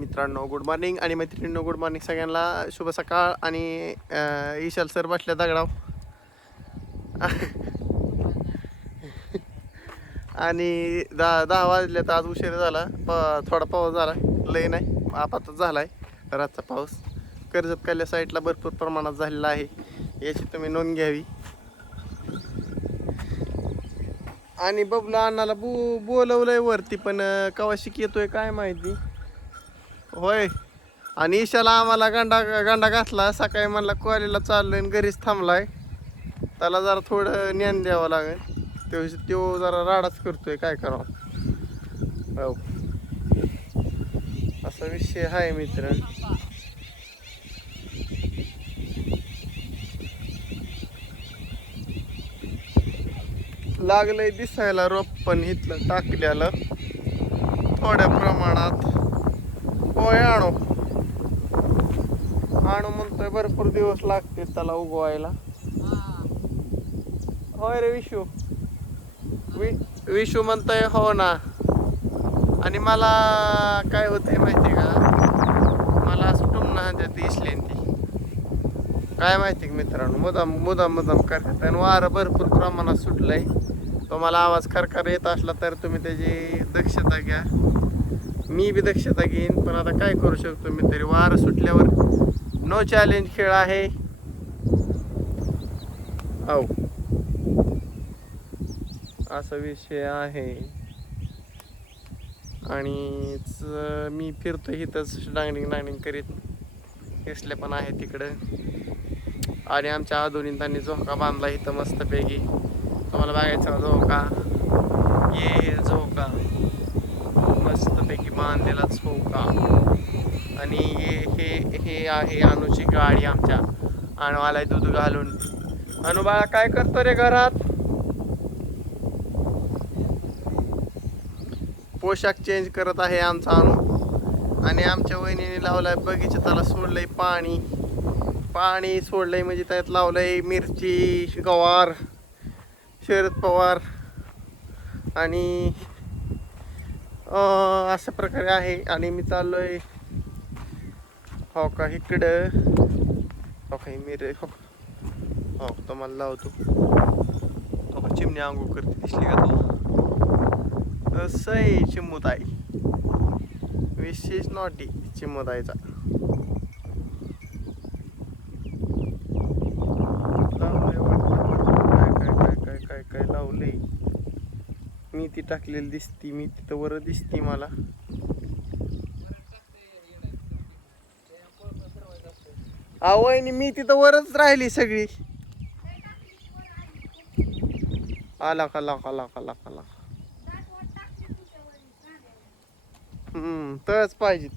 मित्रांनो good morning आणि मैत्रिणींनो गुड मॉर्निंग सगळ्यांना शुभ सकाळ. आणि ईशाल सर बसल्या दगडाव आणि 10 वाजले तर आज उशीर झाला. थोडा पाऊस झाला, लय नाही आपातच झाला आहे रातचा पाऊस. कर्जत कल्ल्या साईडला भरपूर प्रमाणात झालेला आहे, याची तुम्ही नोंद घ्यावी. आणि बबला अण्णाला बोलवलंय वरती, पण कवा शिक येतोय काय माहिती. होय. आणि ईशाला आम्हाला गांडा घातला. सकाळी म्हणला कॉलेजला चाललोय आणि घरीच थांबलाय. त्याला जरा थोडं ज्ञान द्यावं लागेल. तो जरा राडाच करतोय, काय करावं. हो, असा विषय आहे मित्र. लागलंय दिसायला रोप, पण इथलं टाकल्याला थोड्या प्रमाणात. होय आणू म्हणतोय, भरपूर दिवस लागते त्याला उगवायला. होय रे विशू म्हणतोय हो ना. आणि मला काय होतंय माहिती का, मला असं टुमणं दिसले ती काय माहिती का मित्रांनो, मुदाम करतात. आणि वारं भरपूर प्रमाणात सुटलंय. तुम्हाला आवाज खरखर येत असला तर तुम्ही त्याची दक्षता घ्या. मी बी दक्षता घेईन, पण आता काय करू शकतो मी तरी. वारं सुटल्यावर नो चॅलेंज खेळ आहे. हो, असा विषय आहे. आणि मी फिरतो इथंच डांगडिंग करीत. इसले पण आहे तिकडं. आणि आमच्या आधुनिक त्यांनी झोका बांधला इथं मस्तपैकी. तुम्हाला बघायचा झोका, ये झोका मस्तपैकी बांधलेला झोका. आणि हे आहे अनुची गाडी आमच्या. अनुवाला दूध घालून. अनु बाळा काय करतो रे घरात? पोशाख चेंज करत आहे आमचा अनु. आणि आमच्या वहिनीने लावलाय बगीचा, त्याला सोडलंय पाणी सोडलंय, म्हणजे त्यात लावलंय मिरची, गवार, शरद पवार. आणि अशा प्रकारे आहे. आणि मी चाललोय हो का इकडं. हो का मिरे हो तुम्हाला लावतो. हो का चिमणी आंघोळ करते, दिसली का तो? असं आहे चिमुताई, विशेष नॉटी चिमुताईचा. काय लावलंय. मी ती टाकलेली दिसती, मी तिथं वर दिसती मला. आवय मी तिथं वरच राहिली सगळी. आला का तळच पाहिजे.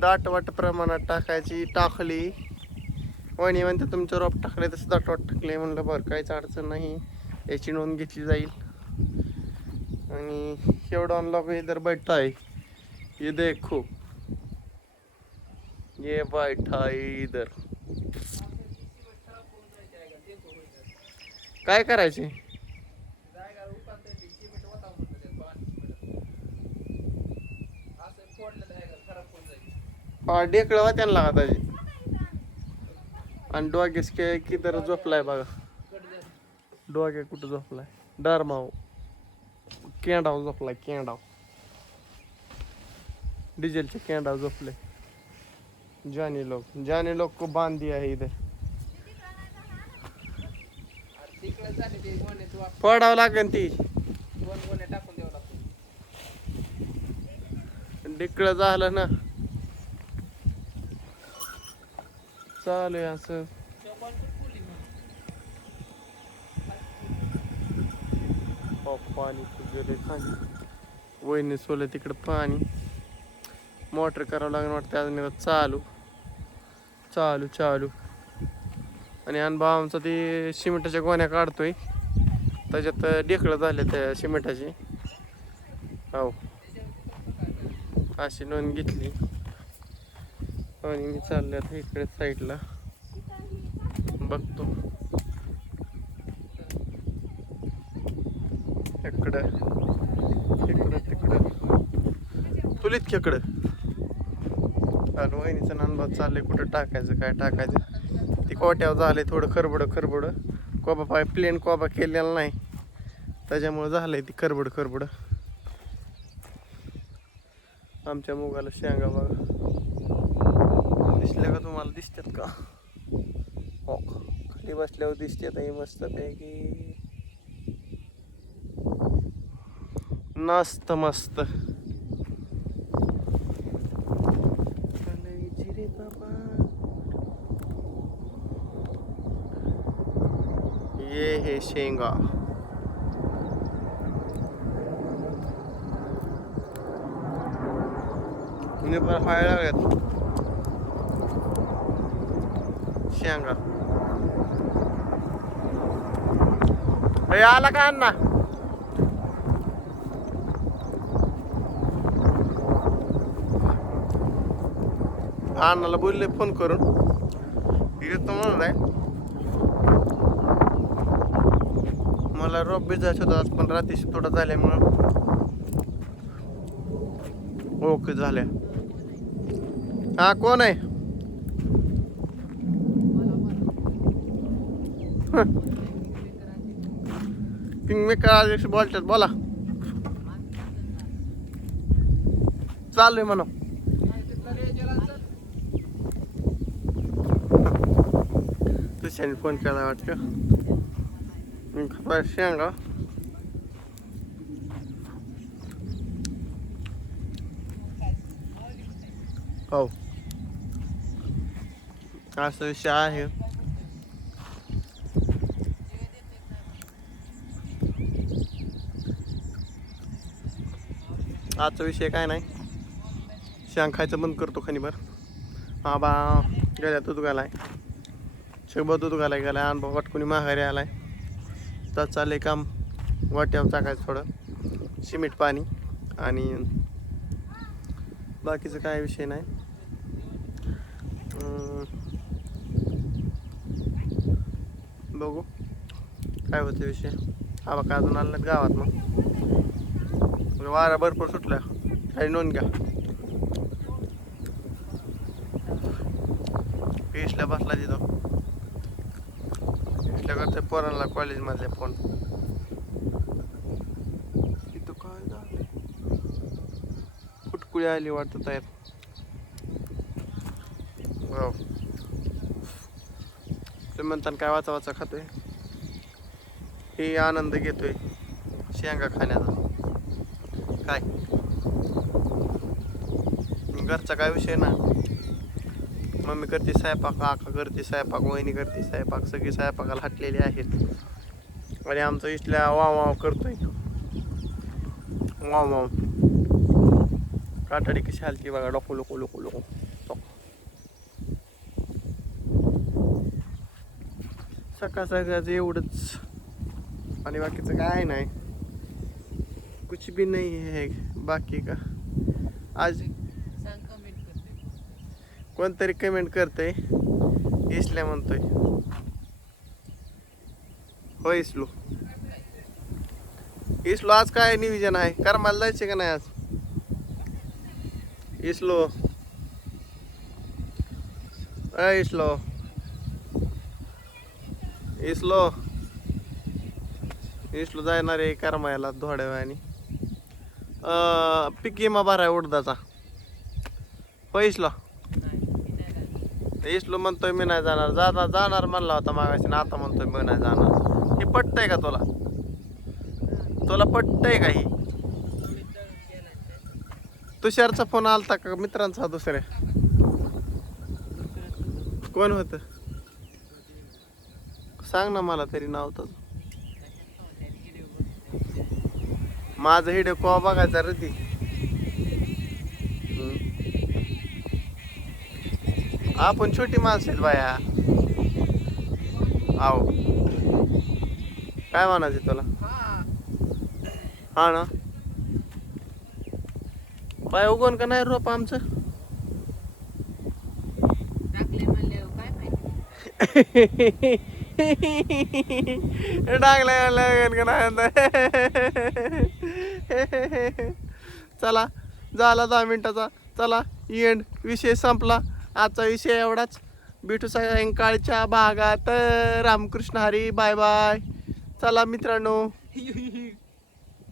दाटवाट प्रमाणात टाकायची. टाकली. वहिनी म्हणते तुमचं रोप टाकले तसं दाटवाट टाकले. म्हणलं बरं, काहीच अडचण नाही, याची नोंद घेतली जाईल. आणि एवढं लोक इधर बैठा है, ये देखो ये बैठा है इधर. काय करायचे? ढेकळ वा त्यांना लागा त्याची. आणि डोगेस किधर झोपलाय बघा. डोगे कुठं झोपलाय? डरमाव केंडाव झोपलाय. केंडाव डिझेलचे केंडाव झोपले. जाने लोग को बांध दिया है इधर. पडावं लागेल ती. डिकळ झालं ना, चालू आहे असं. पाणी गेले खाली. वहिनी सोलं तिकडं पाणी. मोटर करावं लागेल वाटतं आज. चालू. आणि अनुभव आमचा ते सिमेंटाच्या गोण्या काढतोय, त्याच्यात ढेकळं झाले त्या सिमेंटाची. हो, अशी नोंद घेतली. आणि मी चालले आता इकडे साईडला बघतो. इकडं तिकडं तुलीत खेकडं. आणि वहिनीचं नानबाद चाललंय कुठं टाकायचं काय टाकायचं. ती कोट्यावर झालंय थोडं खरबड. कोबा पाय प्लेन कोबा केलेला नाही त्याच्यामुळे झालंय ती खरबड. आमच्या मुगाला शेंगा बघा दिसल्या का तुम्हाला, दिसतात का? हो खाली बसल्यावर दिसतात मस्त पैकी. मस्त रे बाबा. ये हे शेंगा. पण खायला लागल्यात शेंगा. हे आला का अण्णा? अण्णाला बोलले फोन करून येतो म्हणलाय. मला रोप भिजायचं होतं आज पण रात्रीशी थोडा झाल्यामुळं ओके झाल्या. हा कोण आहे? किंगमेकर आज बोलतात बोला. चालू आहे म्हणा. तुझ्याने फोन केला वाटतं. शेंगा हो असा विषय आहे. आजचा विषय काय नाही. शेंग खायचं बंद करतो खनिभर. हा बा गेल्या दूध घालाय सगळं दूध घालाय गेलाय. अनुभव वाटकुनी माघारी आलाय. तर चाललंय काम वाट्यावर टाकायचं थोडं सिमेंट पाणी आणि बाकीचं काय विषय नाही. बघू काय होतं विषय. हा बघा अजून आलं नाहीत गावात. मग वारा भरपूर सुटला काही नोंद घ्या. पेशला बसला तिथं पेशला करते पोरांना कॉलेजमधल्या फोन. तिथं काय झालं फुटकुळी आली वाटतं तयार. हो तुम्ही म्हणताना काय वाचा खातोय. हे आनंद घेतोय शेंगा खाण्याचा. काय घरचा काय विषय ना. मम्मी करते स्वयंपाक, आका करते स्वयंपाक, वहिनी करते स्वयंपाक. सगळी स्वयंपाकाला हटलेली आहेत. आणि आमचं इथल्या वाव करतोय. वाव काटाडी कशी हालती बघा. लोको सकाळचं एवढंच आणि बाकीचं काय नाही. कुछ भी नाही है बाकी का. आज कोणतरी कमेंट करतंय इसल्या म्हणतोय. हो इसलो आज काय नियोजन आहे? करमाला जायचे का नाही आज? इसलो इसलो जाणार आहे करमायला थोड्या वेळाने. पीक विमा भराय उडदाचा. पैसलो इसलो म्हणतोय मी नाही जाणार म्हणला होता मागाशी. आता म्हणतोय मी नाही जाणार. हे पटतंय का तुला पटतंय का? ही तुषारचा फोन आलता का मित्रांचा दुसऱ्या? कोण होत सांग ना मला तरी नाव तर. माझं हिडिओ कवा बघायचा रे ती. आपण छोटी माणसं आहेत बाया. आहो काय म्हणायचं तुला? हा ना पाय उगवण का नाही रोप आमचं? टाकलं का नाही? चला झाला 10 मिनिटाचा. चला एंड, विषय संपला. आजचा विषय एवढाच. भेटू सायंकाळच्या भागात. रामकृष्ण हरी. Bye bye. चला मित्रांनो.